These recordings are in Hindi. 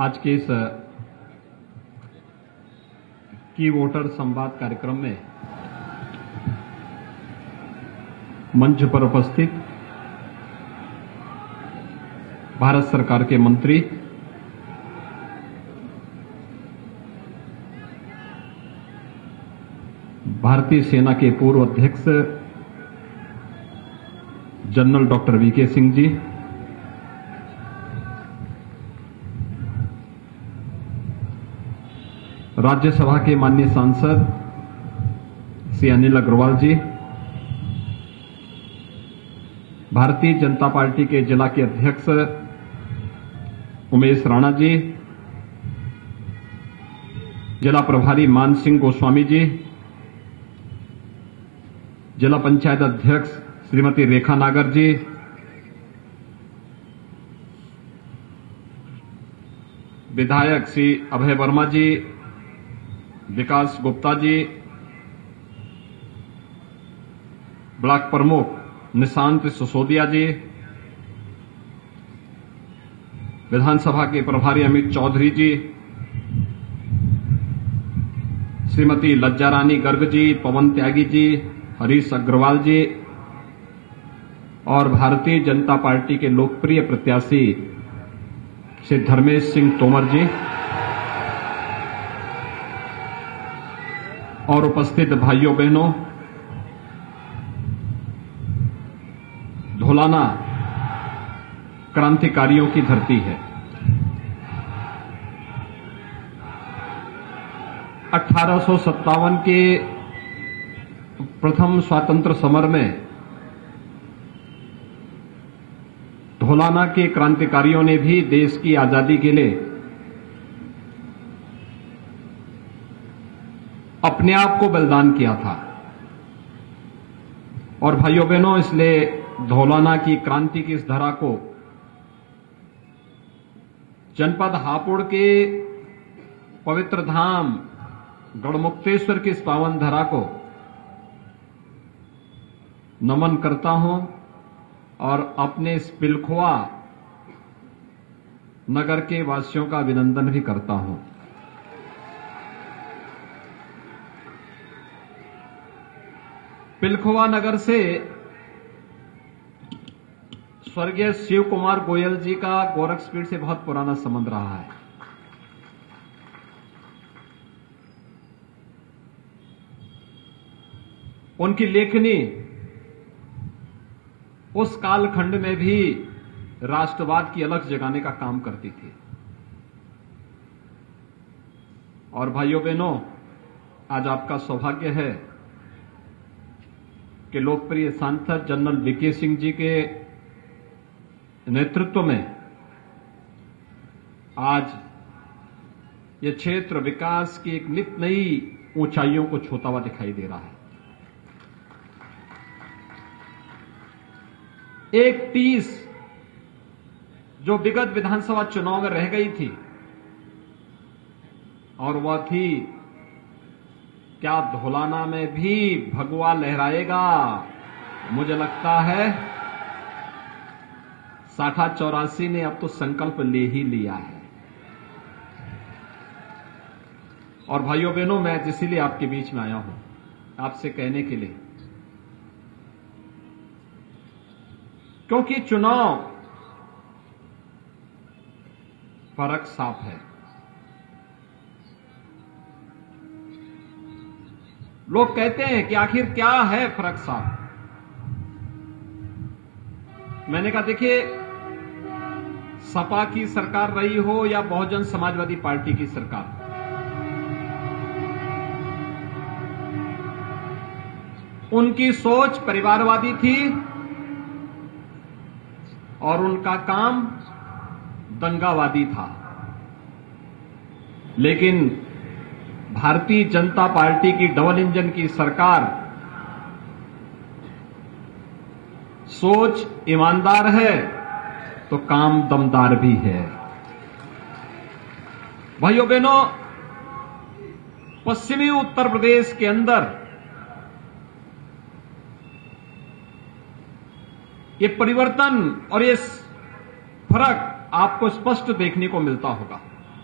आज के इस की वोटर संवाद कार्यक्रम में मंच पर उपस्थित भारत सरकार के मंत्री, भारतीय सेना के पूर्व अध्यक्ष general doctor VK Singh ji, Rajya Sabha के माननीय सांसद श्री अनिल अग्रवाल जी, भारतीय जनता पार्टी के जिला के अध्यक्ष उमेश राणा जी, जिला प्रभारी मान सिंह गोस्वामी जी, जिला पंचायत अध्यक्ष श्रीमती रेखा नागर जी, विधायक श्री अभय वर्मा जी, विकास गुप्ता जी, ब्लॉक प्रमुख निशांत सिसोदिया जी, विधानसभा के प्रभारी अमित चौधरी जी, श्रीमती लज्जा रानी गर्ग जी, पवन त्यागी जी, हरीश अग्रवाल जी और भारतीय जनता पार्टी के लोकप्रिय प्रत्याशी श्री धर्मेश सिंह तोमर जी और उपस्थित भाइयों बहनों, धौलाना क्रांतिकारियों की धरती है। 1857 के प्रथम स्वातंत्र समर में धौलाना के क्रांतिकारियों ने भी देश की आजादी के लिए अपने आप को बलिदान किया था। और भाइयों बहनों, इसलिए धौलाना की क्रांति की इस धरा को जनपद हापुड़ के पवित्र धाम गढ़मुक्तेश्वर की इस पावन धरा को नमन करता हूं और अपने इस पिलखुआ नगर के वासियों का अभिनंदन भी करता हूं। पिलखुआ नगर से स्वर्गीय शिव कुमार गोयल जी का गोरखपीठ से बहुत पुराना संबंध रहा है। उनकी लेखनी उस कालखंड में भी राष्ट्रवाद की अलग जगाने का काम करती थी। और भाइयों बहनों, आज आपका सौभाग्य है कि लोकप्रिय सांसद जनरल वीके सिंह जी के नेतृत्व में आज ये क्षेत्र विकास की एक नित नई ऊंचाइयों को छूता हुआ दिखाई दे रहा है। एक टीस जो विगत विधानसभा चुनाव में रह गई थी और वह थी, क्या धौलाना में भी भगवा लहराएगा? मुझे लगता है साठा 84 ने अब तो संकल्प ले ही लिया है। और भाइयों बहनों, मैं इसीलिए आपके बीच में आया हूं आपसे कहने के लिए, क्योंकि चुनाव फर्क साफ है। लोग कहते हैं कि आखिर क्या है फर्क साफ। मैंने कहा, देखिए, सपा की सरकार रही हो या बहुजन समाजवादी पार्टी की सरकार, उनकी सोच परिवारवादी थी और उनका काम दंगावादी था। लेकिन भारतीय जनता पार्टी की डबल इंजन की सरकार सोच ईमानदार है तो काम दमदार भी है। भाइयों बहनों, पश्चिमी उत्तर प्रदेश के अंदर ये परिवर्तन और ये फर्क आपको स्पष्ट देखने को मिलता होगा।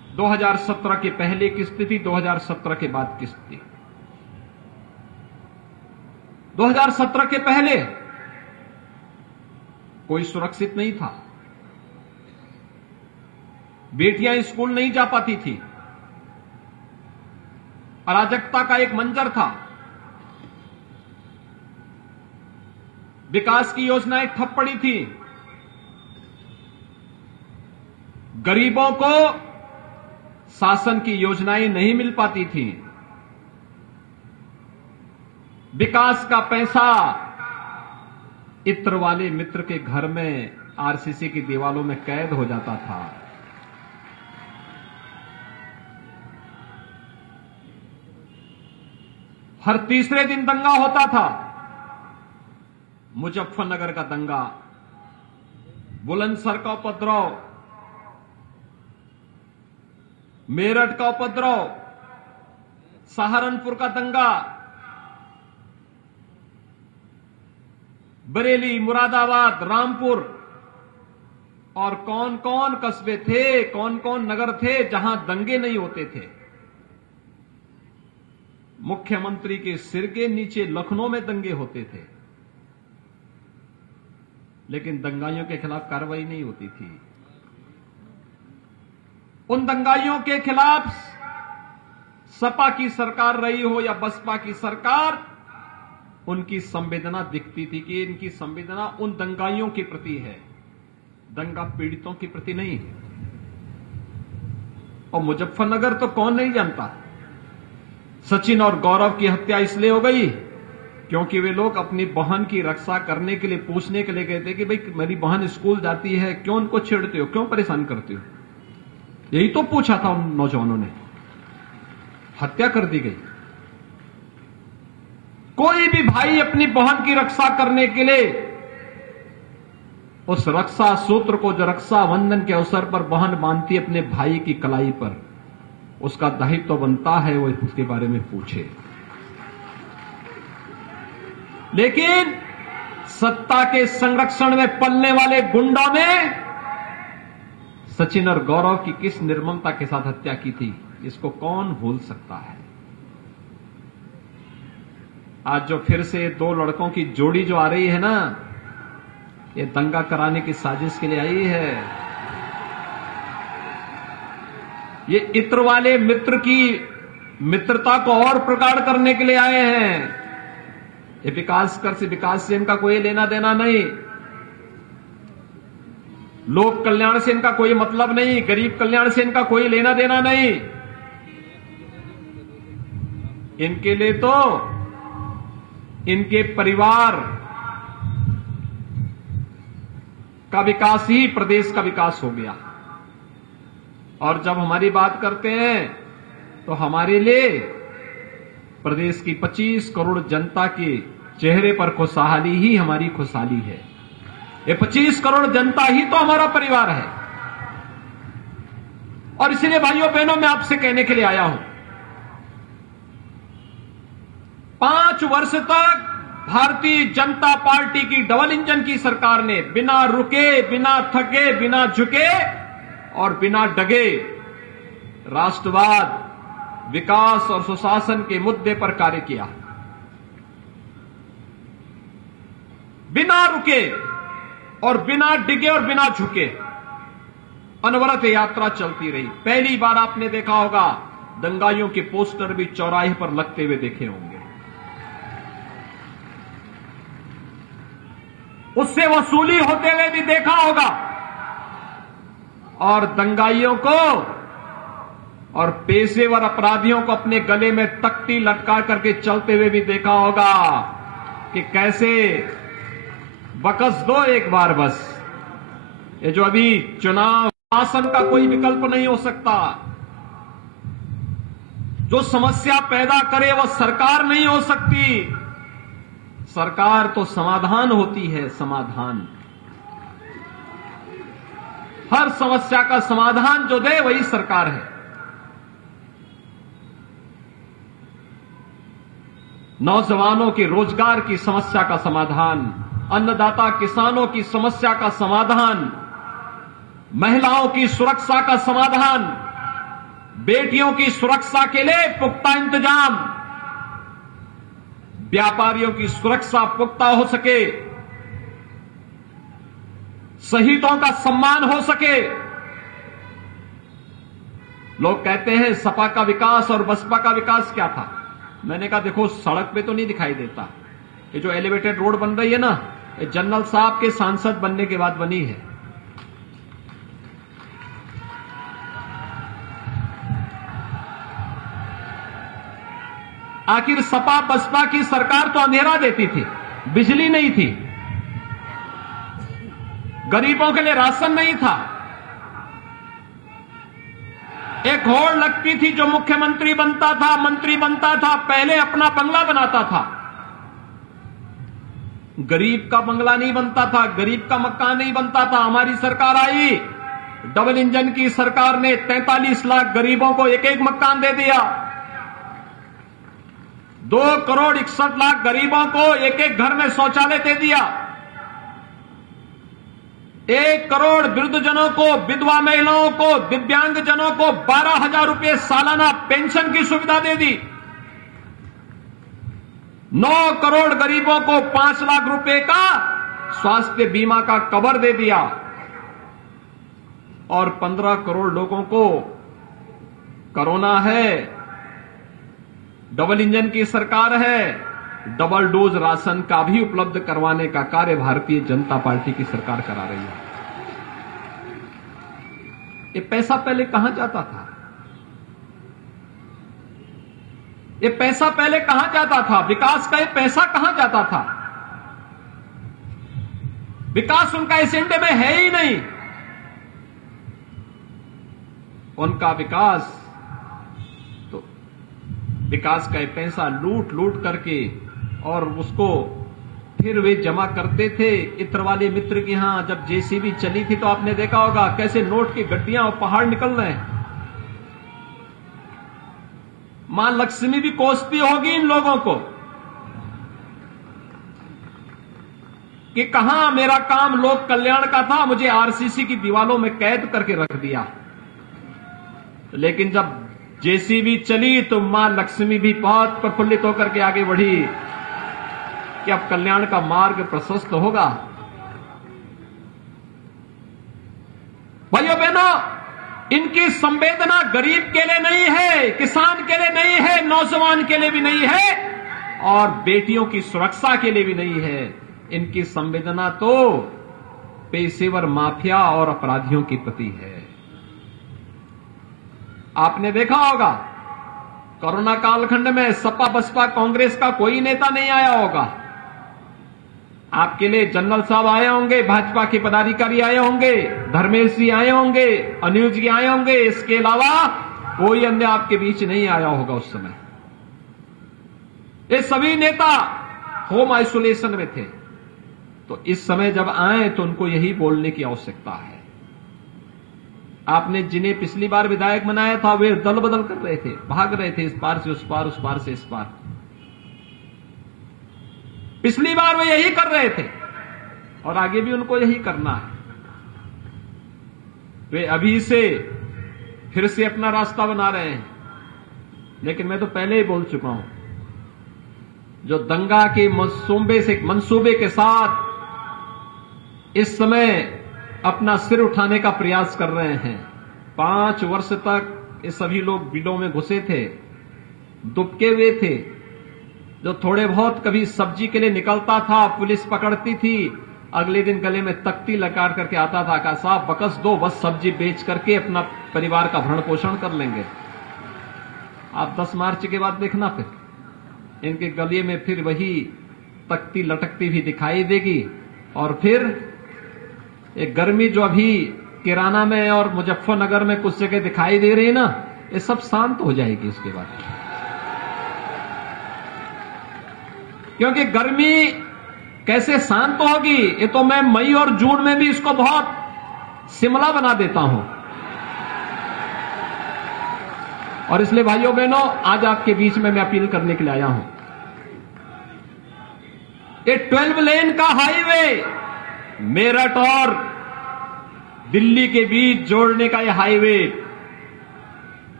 2017 के पहले की स्थिति, 2017 के बाद की स्थिति। 2017 के पहले कोई सुरक्षित नहीं था, बेटियां स्कूल नहीं जा पाती थी, अराजकता का एक मंजर था, विकास की योजनाएं ठप पड़ी थी, गरीबों को शासन की योजनाएं नहीं मिल पाती थी, विकास का पैसा इत्र वाले मित्र के घर में आरसीसी की दीवालों में कैद हो जाता था। हर तीसरे दिन दंगा होता था। मुजफ्फरनगर का दंगा, बुलंदशहर का उपद्रव, मेरठ का उपद्रव, सहारनपुर का दंगा, बरेली, मुरादाबाद, रामपुर, और कौन कौन कस्बे थे, कौन कौन नगर थे जहां दंगे नहीं होते थे। मुख्यमंत्री के सिर के नीचे लखनऊ में दंगे होते थे, लेकिन दंगाइयों के खिलाफ कार्रवाई नहीं होती थी। उन दंगाइयों के खिलाफ सपा की सरकार रही हो या बसपा की सरकार, उनकी संवेदना दिखती थी कि इनकी संवेदना उन दंगाइयों के प्रति है, दंगा पीड़ितों के प्रति नहीं है। और मुजफ्फरनगर तो कौन नहीं जानता। सचिन और गौरव की हत्या इसलिए हो गई क्योंकि वे लोग अपनी बहन की रक्षा करने के लिए पूछने के लिए गए थे कि भाई मेरी बहन स्कूल जाती है, क्यों उनको छेड़ते हो, क्यों परेशान करते हो, यही तो पूछा था उन नौजवानों ने। हत्या कर दी गई। कोई भी भाई अपनी बहन की रक्षा करने के लिए उस रक्षा सूत्र को, जो रक्षाबंधन के अवसर पर बहन बांधती है अपने भाई की कलाई पर, उसका दायित्व तो बनता है वो उसके बारे में पूछे। लेकिन सत्ता के संरक्षण में पलने वाले गुंडों ने सचिन और गौरव की किस निर्ममता के साथ हत्या की थी, इसको कौन भूल सकता है। आज जो फिर से दो लड़कों की जोड़ी जो आ रही है ना, ये दंगा कराने की साजिश के लिए आई है। ये इत्र वाले मित्र की मित्रता को और प्रगाढ़ करने के लिए आए हैं। ये विकास से इनका कोई लेना देना नहीं, लोक कल्याण से इनका कोई मतलब नहीं, गरीब कल्याण से इनका कोई लेना देना नहीं। इनके लिए तो इनके परिवार का विकास ही प्रदेश का विकास हो गया। और जब हमारी बात करते हैं तो हमारे लिए प्रदेश की 25 करोड़ जनता के चेहरे पर खुशहाली ही हमारी खुशहाली है। ये 25 करोड़ जनता ही तो हमारा परिवार है। और इसलिए भाइयों बहनों, मैं आपसे कहने के लिए आया हूं, 5 वर्ष तक भारतीय जनता पार्टी की डबल इंजन की सरकार ने बिना रुके, बिना थके, बिना झुके और बिना डगे राष्ट्रवाद, विकास और सुशासन के मुद्दे पर कार्य किया। बिना रुके और बिना डिगे और बिना झुके अनवरत यात्रा चलती रही। पहली बार आपने देखा होगा दंगाइयों के पोस्टर भी चौराहे पर लगते हुए देखे होंगे। उससे वसूली होते हुए भी देखा होगा और दंगाइयों को और पेशेवर अपराधियों को अपने गले में तख्ती लटका करके चलते हुए भी देखा होगा कि कैसे बकस दो एक बार बस। ये जो अभी चुनाव, शासन का कोई विकल्प नहीं हो सकता। जो समस्या पैदा करे वह सरकार नहीं हो सकती। सरकार तो समाधान होती है, समाधान। हर समस्या का समाधान जो दे वही सरकार है। नौजवानों के रोजगार की समस्या का समाधान, अन्नदाता किसानों की समस्या का समाधान, महिलाओं की सुरक्षा का समाधान, बेटियों की सुरक्षा के लिए पुख्ता इंतजाम, व्यापारियों की सुरक्षा पुख्ता हो सके, शहीदों का सम्मान हो सके। लोग कहते हैं सपा का विकास और बसपा का विकास क्या था। मैंने कहा देखो, सड़क पे तो नहीं दिखाई देता। ये जो एलिवेटेड रोड बन रही है ना, ये जनरल साहब के सांसद बनने के बाद बनी है। आखिर सपा बसपा की सरकार तो अंधेरा देती थी, बिजली नहीं थी, गरीबों के लिए राशन नहीं था। एक होड़ लगती थी, जो मुख्यमंत्री बनता था, मंत्री बनता था, पहले अपना बंगला बनाता था। गरीब का बंगला नहीं बनता था, गरीब का मकान नहीं बनता था। हमारी सरकार आई, डबल इंजन की सरकार ने 43 लाख गरीबों को एक एक मकान दे दिया। 2 करोड़ 61 लाख गरीबों को एक एक घर में शौचालय दे दिया। 1 करोड़ वृद्धजनों को, विधवा महिलाओं को, दिव्यांगजनों को 12,000 रुपए सालाना पेंशन की सुविधा दे दी। 9 करोड़ गरीबों को 5 लाख रुपए का स्वास्थ्य बीमा का कवर दे दिया और 15 करोड़ लोगों को कोरोना है, डबल इंजन की सरकार है, डबल डोज राशन का भी उपलब्ध करवाने का कार्य भारतीय जनता पार्टी की सरकार करा रही है। ये पैसा पहले कहां जाता था? ये पैसा पहले कहां जाता था? विकास का ये पैसा कहां जाता था? विकास उनका एजेंडे में है ही नहीं। उनका विकास तो विकास का ये पैसा लूट लूट करके और उसको फिर वे जमा करते थे। इत्र वाले मित्र के यहां जब जेसीबी चली थी तो आपने देखा होगा कैसे नोट की गड्डियां और पहाड़ निकल रहे हैं। मां लक्ष्मी भी कोसती होगी इन लोगों को कि कहां मेरा काम लोक कल्याण का था, मुझे आरसीसी की दीवारों में कैद करके रख दिया। लेकिन जब जेसीबी चली तो मां लक्ष्मी भी बहुत प्रफुल्लित होकर के आगे बढ़ी कि अब कल्याण का मार्ग प्रशस्त होगा। भाइयों बहनों, इनकी संवेदना गरीब के लिए नहीं है, किसान के लिए नहीं है, नौजवान के लिए भी नहीं है और बेटियों की सुरक्षा के लिए भी नहीं है। इनकी संवेदना तो पेशेवर माफिया और अपराधियों के प्रति है। आपने देखा होगा कोरोना कालखंड में सपा बसपा कांग्रेस का कोई नेता नहीं आया होगा। आपके लिए जनरल साहब आए होंगे, भाजपा के पदाधिकारी आए होंगे, धर्मेश जी आए होंगे, अनिल जी आए होंगे, इसके अलावा कोई अन्य आपके बीच नहीं आया होगा उस समय। ये सभी नेता होम आइसोलेशन में थे। तो इस समय जब आए तो उनको यही बोलने की आवश्यकता है। आपने जिन्हें पिछली बार विधायक बनाया था वे दल बदल कर रहे थे, भाग रहे थे इस पार से उस पार, उस पार से इस पार। पिछली बार वे यही कर रहे थे और आगे भी उनको यही करना है। वे अभी से फिर से अपना रास्ता बना रहे हैं। लेकिन मैं तो पहले ही बोल चुका हूं, जो दंगा के मंसूबे के साथ इस समय अपना सिर उठाने का प्रयास कर रहे हैं। 5 वर्ष तक ये सभी लोग बिलों में घुसे थे, दुबके हुए थे। जो थोड़े बहुत कभी सब्जी के लिए निकलता था, पुलिस पकड़ती थी, अगले दिन गले में तख्ती लगा करके आता था, कहा साहब बकस दो, बस सब्जी बेच करके अपना परिवार का भरण पोषण कर लेंगे। आप 10 मार्च के बाद देखना फिर इनके गले में फिर वही तख्ती लटकती भी दिखाई देगी। और फिर एक गर्मी जो अभी किराना में और मुजफ्फरनगर में कुछ जगह दिखाई दे रही है ना, ये सब शांत हो जाएगी इसके बाद। क्योंकि गर्मी कैसे शांत होगी, ये तो मैं मई और जून में भी इसको बहुत शिमला बना देता हूं। और इसलिए भाइयों बहनों, आज आपके बीच में मैं अपील करने के लिए आया हूं। ये 12 लेन का हाईवे मेरठ और दिल्ली के बीच जोड़ने का यह हाईवे,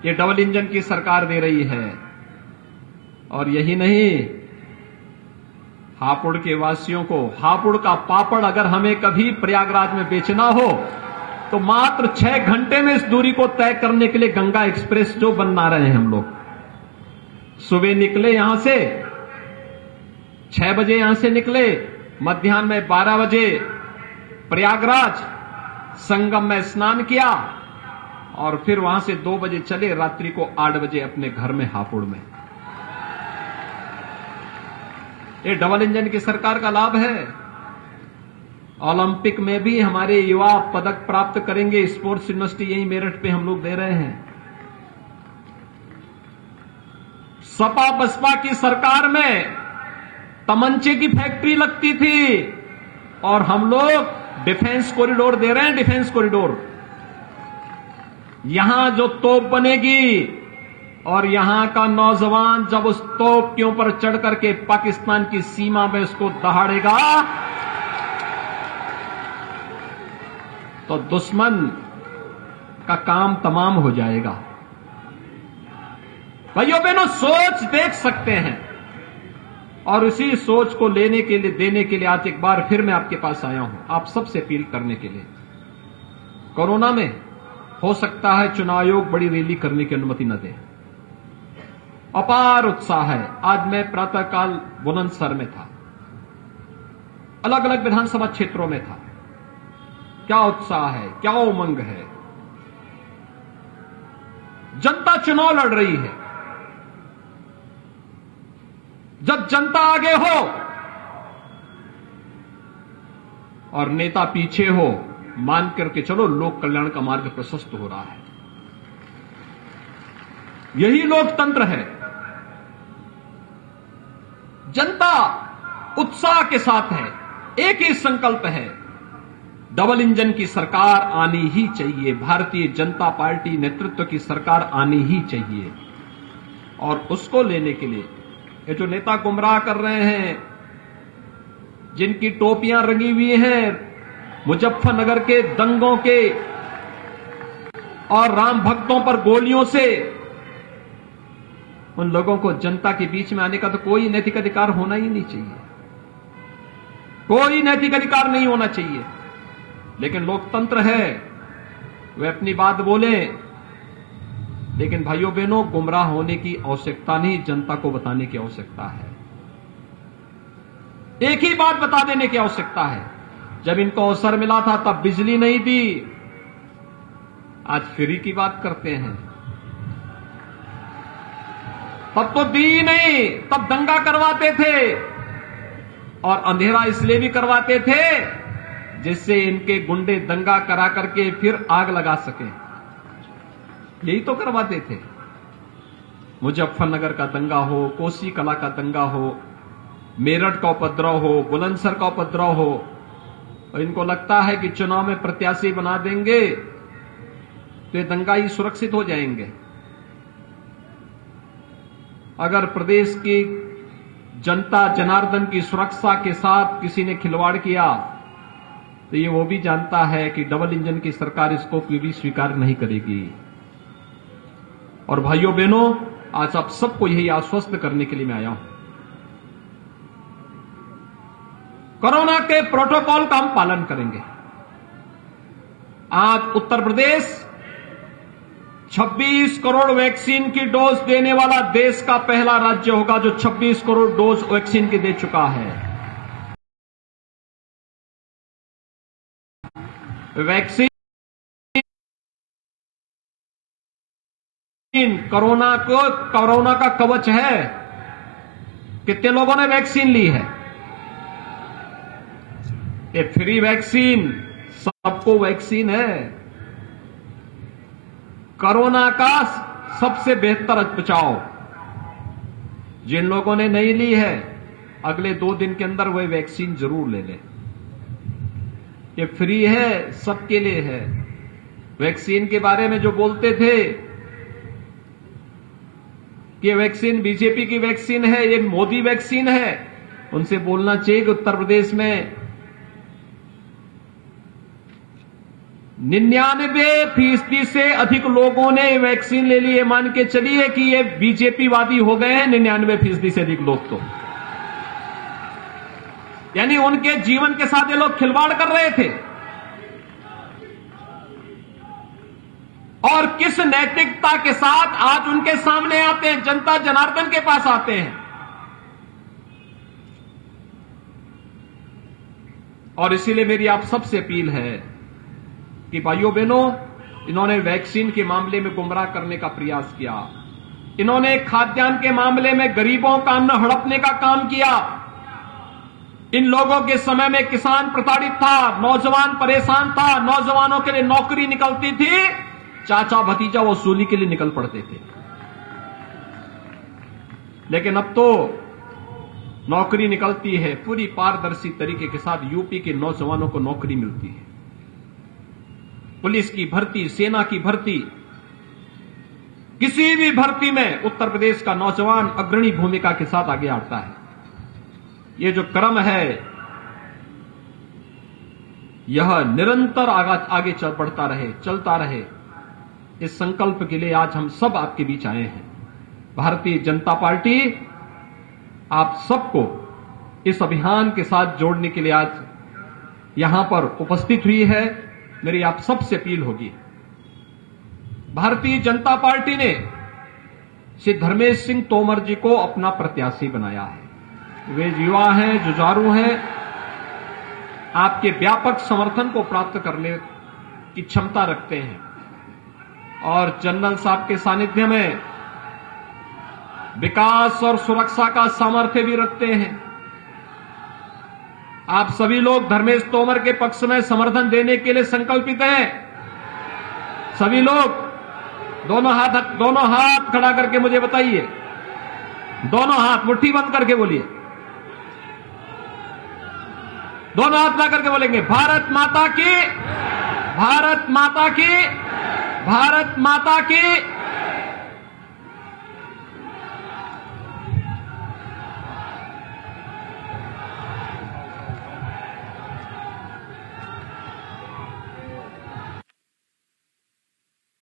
ये डबल इंजन की सरकार दे रही है। और यही नहीं, हापुड़ के वासियों को हापुड़ का पापड़ अगर हमें कभी प्रयागराज में बेचना हो तो मात्र 6 घंटे में इस दूरी को तय करने के लिए गंगा एक्सप्रेस जो बना रहे हैं हम लोग। सुबह निकले यहां से 6 बजे, यहां से निकले, मध्याह्न में 12 बजे प्रयागराज संगम में स्नान किया और फिर वहां से 2 बजे चले, रात्रि को 8 बजे अपने घर में हापुड़ में। ये डबल इंजन की सरकार का लाभ है। ओलंपिक में भी हमारे युवा पदक प्राप्त करेंगे। स्पोर्ट्स यूनिवर्सिटी यही मेरठ पे हम लोग दे रहे हैं। सपा बसपा की सरकार में तमंचे की फैक्ट्री लगती थी और हम लोग डिफेंस कॉरिडोर दे रहे हैं। डिफेंस कॉरिडोर, यहां जो तोप बनेगी और यहां का नौजवान जब उस तोप के ऊपर चढ़ करके पाकिस्तान की सीमा में उसको दहाड़ेगा तो दुश्मन का काम तमाम हो जाएगा। भाइयों बहनों, सोच देख सकते हैं और उसी सोच को लेने के लिए, देने के लिए आज एक बार फिर मैं आपके पास आया हूं, आप सबसे अपील करने के लिए। कोरोना में हो सकता है चुनाव आयोग बड़ी रैली करने की अनुमति न दे। अपार उत्साह है। आज मैं प्रातःकाल बुलंदशहर में था, अलग अलग विधानसभा क्षेत्रों में था। क्या उत्साह है, क्या उमंग है। जनता चुनाव लड़ रही है। जब जनता आगे हो और नेता पीछे हो, मान करके चलो लोक कल्याण का मार्ग प्रशस्त हो रहा है। यही लोकतंत्र है। जनता उत्साह के साथ है, एक ही संकल्प है, डबल इंजन की सरकार आनी ही चाहिए। भारतीय जनता पार्टी नेतृत्व की सरकार आनी ही चाहिए। और उसको लेने के लिए ये जो नेता गुमराह कर रहे हैं, जिनकी टोपियां रंगी हुई हैं मुजफ्फरनगर के दंगों के और राम भक्तों पर गोलियों से, उन लोगों को जनता के बीच में आने का तो कोई नैतिक अधिकार होना ही नहीं चाहिए। कोई नैतिक अधिकार नहीं होना चाहिए। लेकिन लोकतंत्र है, वे अपनी बात बोलें। लेकिन भाइयों बहनों, गुमराह होने की आवश्यकता नहीं, जनता को बताने की आवश्यकता है। एक ही बात बता देने की आवश्यकता है। जब इनको अवसर मिला था तब बिजली नहीं दी, आज फ्री की बात करते हैं। तब तो दी नहीं, तब दंगा करवाते थे और अंधेरा इसलिए भी करवाते थे जिससे इनके गुंडे दंगा करा करके फिर आग लगा सके। यही तो करवाते थे। मुजफ्फरनगर का दंगा हो, कोसी कला का दंगा हो, मेरठ का उपद्रव हो, बुलंदशहर का उपद्रव हो, और इनको लगता है कि चुनाव में प्रत्याशी बना देंगे तो ये दंगाई सुरक्षित हो जाएंगे। अगर प्रदेश की जनता जनार्दन की सुरक्षा के साथ किसी ने खिलवाड़ किया तो ये वो भी जानता है कि डबल इंजन की सरकार इसको भी स्वीकार नहीं करेगी। और भाइयों बहनों, आज आप सबको यही आश्वस्त करने के लिए मैं आया हूं, कोरोना के प्रोटोकॉल का हम पालन करेंगे। आज उत्तर प्रदेश 26 करोड़ वैक्सीन की डोज देने वाला देश का पहला राज्य होगा जो 26 करोड़ डोज वैक्सीन की दे चुका है। वैक्सीन कोरोना का कवच है। कितने लोगों ने वैक्सीन ली है? ये फ्री वैक्सीन, सबको वैक्सीन है। कोरोना का सबसे बेहतर बचाव। जिन लोगों ने नहीं ली है, अगले 2 दिन के अंदर वह वैक्सीन जरूर ले लें। ये फ्री है, सबके लिए है। वैक्सीन के बारे में जो बोलते थे कि वैक्सीन बीजेपी की वैक्सीन है, ये मोदी वैक्सीन है, उनसे बोलना चाहिए कि उत्तर प्रदेश में 99% से अधिक लोगों ने वैक्सीन ले ली है। मान के चलिए कि ये बीजेपी वादी हो गए हैं 99% से अधिक लोग तो, यानी उनके जीवन के साथ ये लोग खिलवाड़ कर रहे थे। और किस नैतिकता के साथ आज उनके सामने आते हैं, जनता जनार्दन के पास आते हैं। और इसीलिए मेरी आप सबसे अपील है कि भाइयों बहनों, इन्होंने वैक्सीन के मामले में गुमराह करने का प्रयास किया, इन्होंने खाद्यान्न के मामले में गरीबों का अन्न हड़पने का काम किया। इन लोगों के समय में किसान प्रताड़ित था, नौजवान परेशान था, नौजवानों के लिए नौकरी निकलती थी, चाचा भतीजा वसूली के लिए निकल पड़ते थे। लेकिन अब तो नौकरी निकलती है, पूरी पारदर्शी तरीके के साथ यूपी के नौजवानों को नौकरी मिलती है। पुलिस की भर्ती, सेना की भर्ती, किसी भी भर्ती में उत्तर प्रदेश का नौजवान अग्रणी भूमिका के साथ आगे आता है। ये जो क्रम है यह निरंतर आगे बढ़ता रहे, चलता रहे। इस संकल्प के लिए आज हम सब आपके बीच आए हैं। भारतीय जनता पार्टी आप सबको इस अभियान के साथ जोड़ने के लिए आज यहां पर उपस्थित हुई है। मेरी आप सबसे अपील होगी, भारतीय जनता पार्टी ने श्री धर्मेश सिंह तोमर जी को अपना प्रत्याशी बनाया है। वे युवा हैं, जुझारू हैं, आपके व्यापक समर्थन को प्राप्त करने की क्षमता रखते हैं और जनरल साहब के सानिध्य में विकास और सुरक्षा का सामर्थ्य भी रखते हैं। आप सभी लोग धर्मेश तोमर के पक्ष में समर्थन देने के लिए संकल्पित हैं। सभी लोग दोनों हाथ खड़ा करके मुझे बताइए, दोनों हाथ मुट्ठी बंद करके बोलिए, दोनों हाथ ला करके बोलेंगे, भारत माता की, भारत माता की, भारत माता की।